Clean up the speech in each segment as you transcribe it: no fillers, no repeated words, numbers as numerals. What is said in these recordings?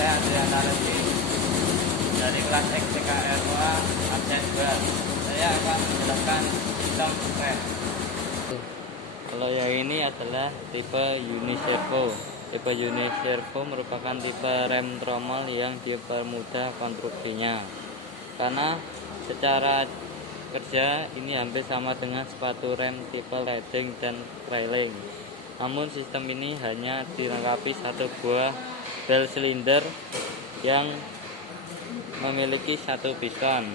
Saya Adriana Resi dari kelas XPKROA absen 2. Saya akan menjelaskan sistem rem. Kalau yang ini adalah tipe Uniservo. Tipe Uniservo merupakan tipe rem tromol yang dipermudah konstruksinya, karena secara kerja ini hampir sama dengan sepatu rem tipe leading dan trailing. Namun sistem ini hanya dilengkapi satu buah bel silinder yang memiliki satu piston.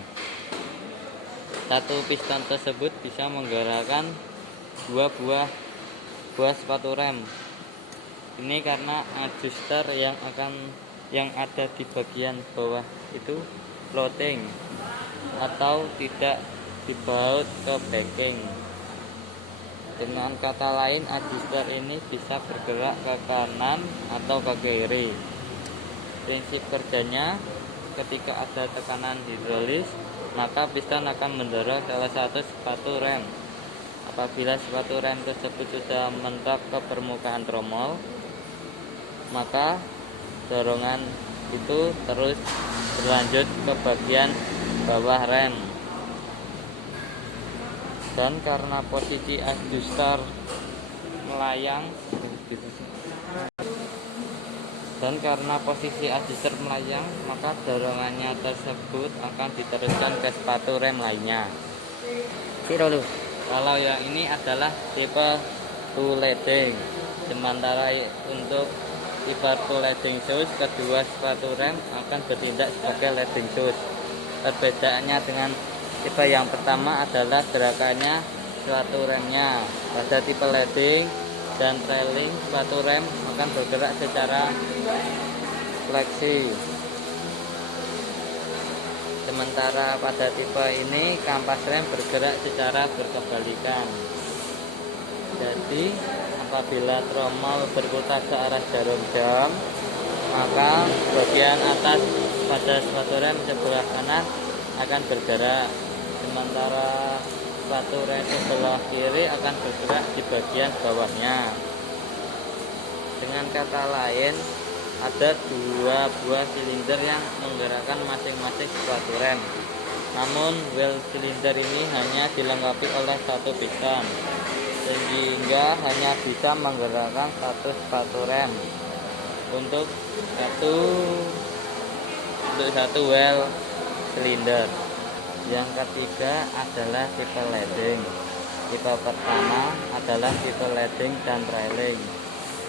Satu piston tersebut bisa menggerakkan dua buah sepatu rem. Ini karena adjuster yang ada di bagian bawah itu floating atau tidak dibaut ke backing. Dengan kata lain, adjuster ini bisa bergerak ke kanan atau ke kiri. Prinsip kerjanya, ketika ada tekanan hidrolis, maka piston akan mendorong salah satu sepatu rem. Apabila sepatu rem tersebut sudah mentok ke permukaan tromol, maka dorongan itu terus berlanjut ke bagian bawah rem. Dan karena posisi adjuster melayang, maka dorongannya tersebut akan diteruskan ke sepatu rem lainnya. Kalau yang ini adalah tipe two leading. Sementara untuk tipe two leading shoes, kedua sepatu rem akan bertindak sebagai leading shoes. Perbedaannya dengan tipe yang pertama adalah gerakannya sepatu remnya. Pada tipe leading dan trailing, sepatu rem akan bergerak secara fleksi. Sementara pada tipe ini kampas rem bergerak secara berkebalikan. Jadi apabila tromol berputar ke arah jarum jam, maka bagian atas pada sepatu rem sebelah kanan akan bergerak, sementara sepatu rem sebelah kiri akan bergerak di bagian bawahnya. Dengan kata lain, ada dua buah silinder yang menggerakkan masing-masing sepatu rem. Namun well silinder ini hanya dilengkapi oleh satu piston, sehingga hanya bisa menggerakkan satu sepatu rem untuk satu well silinder. Yang ketiga adalah tipe leading. Tipe pertama adalah tipe leading dan trailing.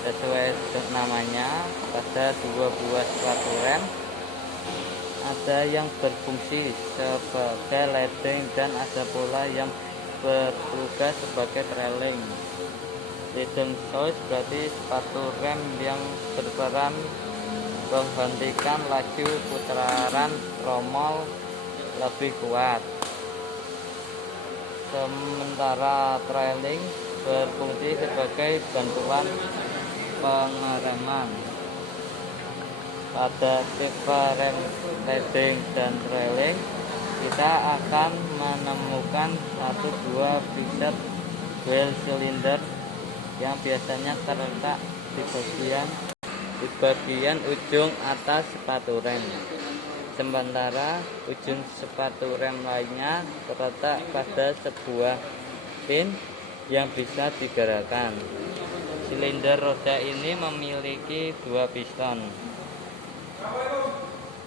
Sesuai namanya, pada dua buah sepatu rem ada yang berfungsi sebagai leading dan ada pula yang bertugas sebagai trailing. Leading shoes berarti sepatu rem yang berperan menghentikan laju putaran tromol lebih kuat. Sementara trailing berfungsi sebagai bantuan pengereman. Pada tipe rem leading dan trailing, kita akan menemukan satu buah fixed well silinder yang biasanya terletak di bagian ujung atas sepatu rem. Sementara ujung sepatu rem lainnya terletak pada sebuah pin yang bisa digerakkan. Silinder roda ini memiliki dua piston,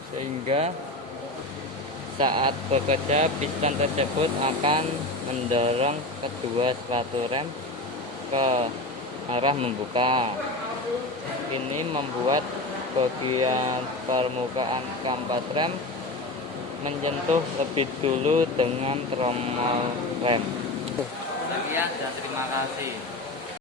sehingga saat bekerja piston tersebut akan mendorong kedua sepatu rem ke arah membuka. Ini membuat bagian permukaan kampas rem menyentuh lebih dulu dengan tromol rem. Sekian dan terima kasih.